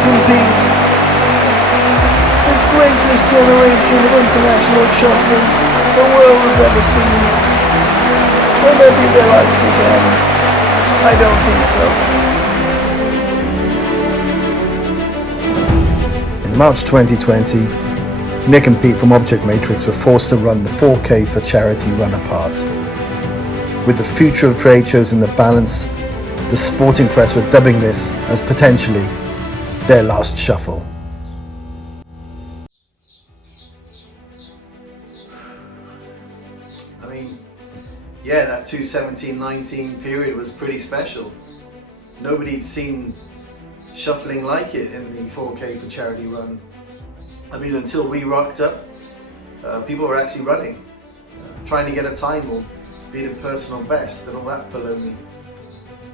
Nick and Pete, the greatest generation of international shufflers the world has ever seen. Will there be their likes again? I don't think so. In March 2020, Nick and Pete from Object Matrix were forced to run the 4K for charity run apart. With the future of trade shows in the balance, the sporting press were dubbing this as potentially their last shuffle. I mean, yeah, that 2017-19 period was pretty special. Nobody'd seen shuffling like it in the 4K for charity run. I mean, until we rocked up, people were actually running, trying to get a time or beat a personal best and all that baloney.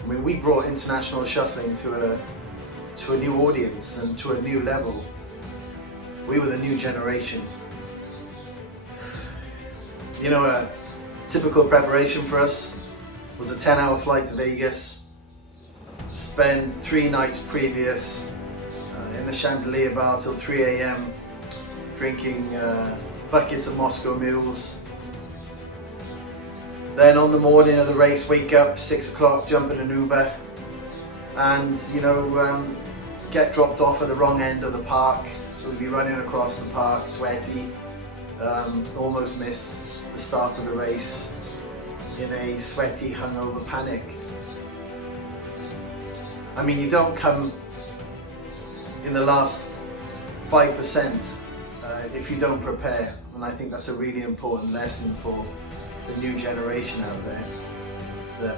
I mean, we brought international shuffling to a new audience and to a new level. We were the new generation. You know, a typical preparation for us was a 10-hour flight to Vegas, spend 3 nights previous in the Chandelier Bar till 3 a.m. drinking buckets of Moscow mules. Then on the morning of the race, wake up 6 o'clock, jump in an Uber, and get dropped off at the wrong end of the park. So we'd be running across the park, sweaty, almost miss the start of the race in a sweaty, hungover panic. I mean, you don't come in the last 5% if you don't prepare, and I think that's a really important lesson for the new generation out there that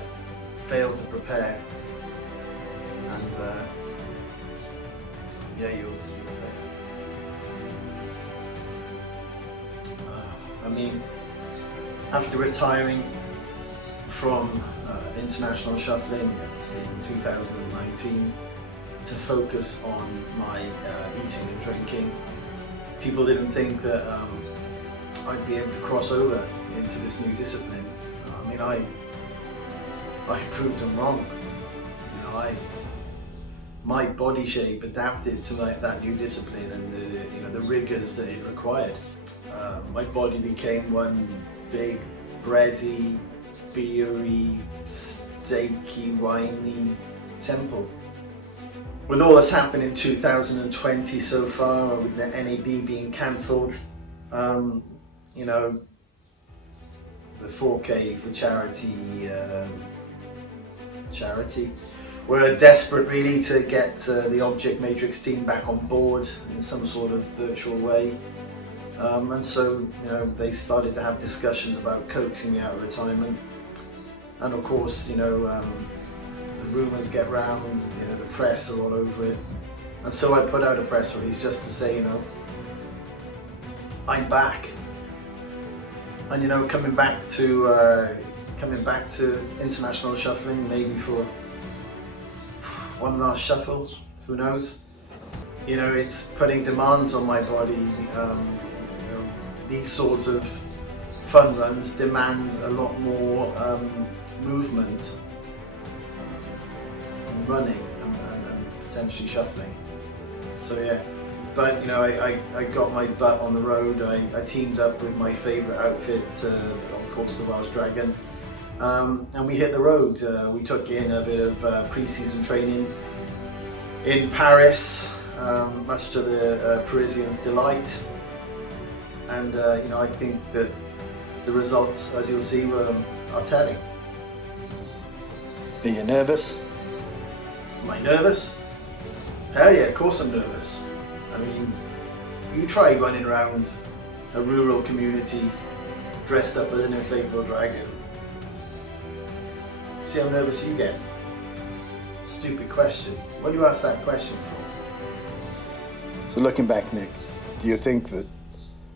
fail to prepare, and yeah, you'll fail. I mean, after retiring from international shuffling in 2019 to focus on my eating and drinking, people didn't think that I'd be able to cross over into this new discipline. I mean, I proved them wrong. You know, my body shape adapted to that new discipline and the rigors that it required. My body became one big bready, beery, steaky, winey temple. With all that's happened in 2020 so far, with the NAB being cancelled, you know, the 4K for charity. We're desperate really to get the Object Matrix team back on board in some sort of virtual way. And so, you know, they started to have discussions about coaxing me out of retirement. And of course, you know, the rumours get round, you know, the press are all over it. And so I put out a press release just to say, you know, I'm back. And you know, coming back to international shuffling, maybe for one last shuffle, who knows? You know, it's putting demands on my body. You know, these sorts of fun runs demand a lot more movement, and running, and potentially shuffling. So yeah. But you know, I got my butt on the road. I teamed up with my favourite outfit, of course, the Welsh Dragon, and we hit the road. We took in a bit of pre-season training in Paris, much to the Parisians' delight. And you know, I think that the results, as you'll see, are telling. Are you nervous? Am I nervous? Hell yeah, of course I'm nervous. I mean, you try running around a rural community dressed up as an inflatable dragon. See how nervous you get? Stupid question. What do you ask that question for? So looking back, Nick, do you think that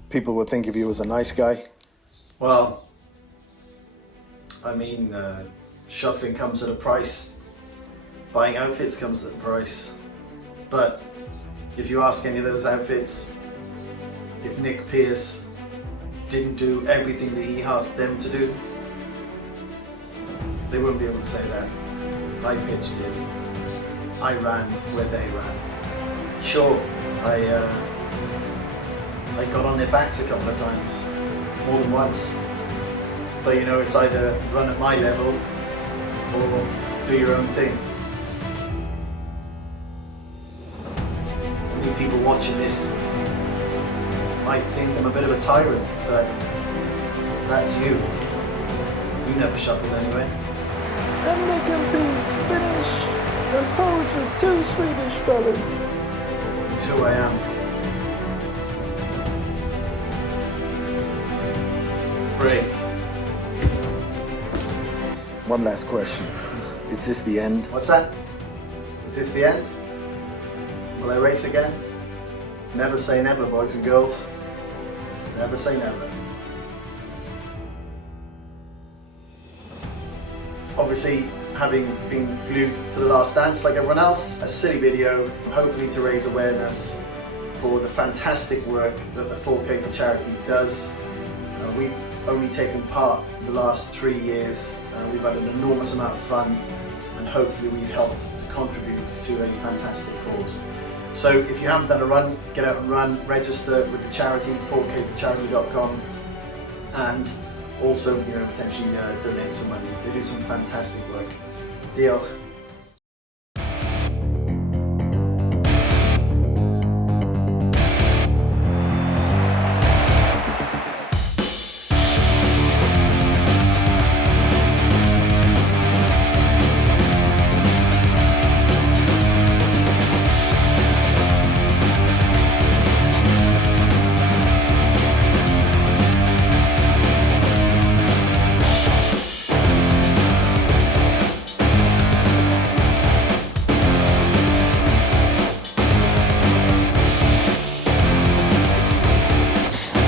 people would think of you as a nice guy? Well, I mean, shuffling comes at a price. Buying outfits comes at a price. But if you ask any of those outfits, if Nick Pierce didn't do everything that he asked them to do, they wouldn't be able to say that. I pitched in. I ran where they ran. Sure, I got on their backs a couple of times, more than once. But you know, it's either run at my level or do your own thing. Many people watching this might think I'm a bit of a tyrant, but that's you. You never shuffled anyway. And they compete, finish, and pose with two Swedish fellas. It's who I am. Break. One last question. Is this the end? What's that? Is this the end? Will I race again? Never say never, boys and girls. Never say never. Obviously, having been glued to The Last Dance like everyone else, a silly video, hopefully to raise awareness for the fantastic work that the 4K for Charity does. We've only taken part the last 3 years. We've had an enormous amount of fun, and hopefully we've helped to contribute to a fantastic cause. So if you haven't done a run, get out and run, register with the charity, 4kforcharity.com, and also, you know, potentially donate some money. They do some fantastic work. Diolch.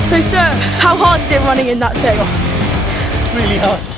So sir, how hard is it running in that thing? Really hard.